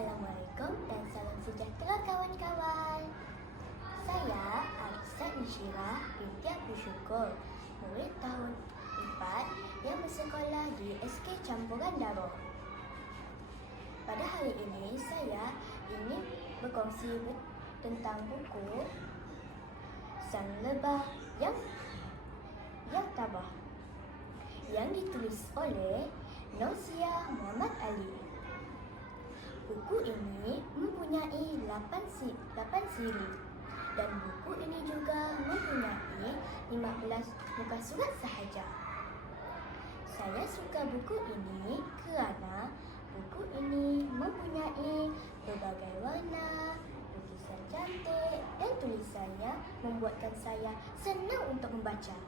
Assalamualaikum dan salam sejahtera kawan-kawan. Saya Aisyah Nishira binti Abdul Syukur Murid tahun 4 yang bersekolah di SK Campuran Daro Pada hari ini saya ingin berkongsi tentang buku Sang Lebah yang Yang Tabah Yang ditulis oleh Nausia Muhammad Ali. Buku ini mempunyai 8, si, 8 siri dan buku ini juga mempunyai 15 muka surat sahaja. Saya suka buku ini kerana buku ini mempunyai berbagai warna, lukisan cantik dan tulisannya membuatkan saya senang untuk membaca.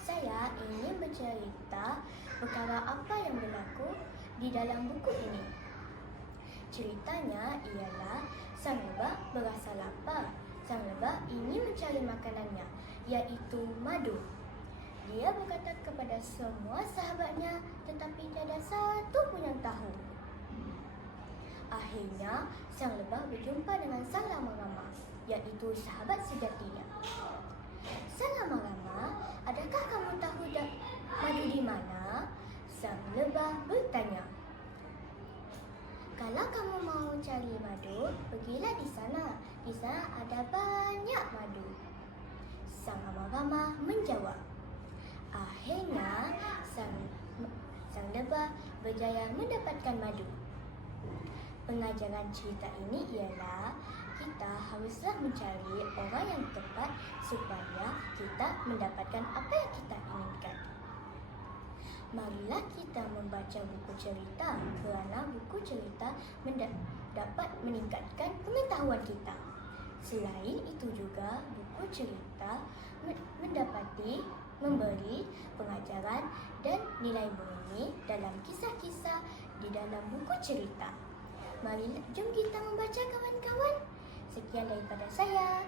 Saya ingin bercerita perkara apa yang berlaku di dalam buku ini. Ceritanya ialah sang lebah berasa lapar. Sang lebah ingin mencari makanannya, iaitu madu. Dia berkata kepada semua sahabatnya tetapi tiada satu pun yang tahu. Akhirnya, sang lebah berjumpa dengan sang lama-lama, iaitu sahabat sejatinya. Sang lama-lama, adakah kamu tahu dah madu di mana? Sang lebah bertanya. Kalau kamu mau cari madu, pergilah di sana. Di sana ada banyak madu. Sang lama-lama menjawab. Akhirnya, sang, sang lebah berjaya mendapatkan madu. Pengajaran cerita ini ialah kita haruslah mencari orang yang tepat supaya kita mendapatkan apa yang kita inginkan. Marilah kita membaca buku cerita kerana buku cerita dapat meningkatkan pengetahuan kita. Selain itu juga buku cerita men- mendapati memberi pengajaran dan nilai murni dalam kisah-kisah di dalam buku cerita. Mari jom kita membaca kawan-kawan. Sekian daripada saya.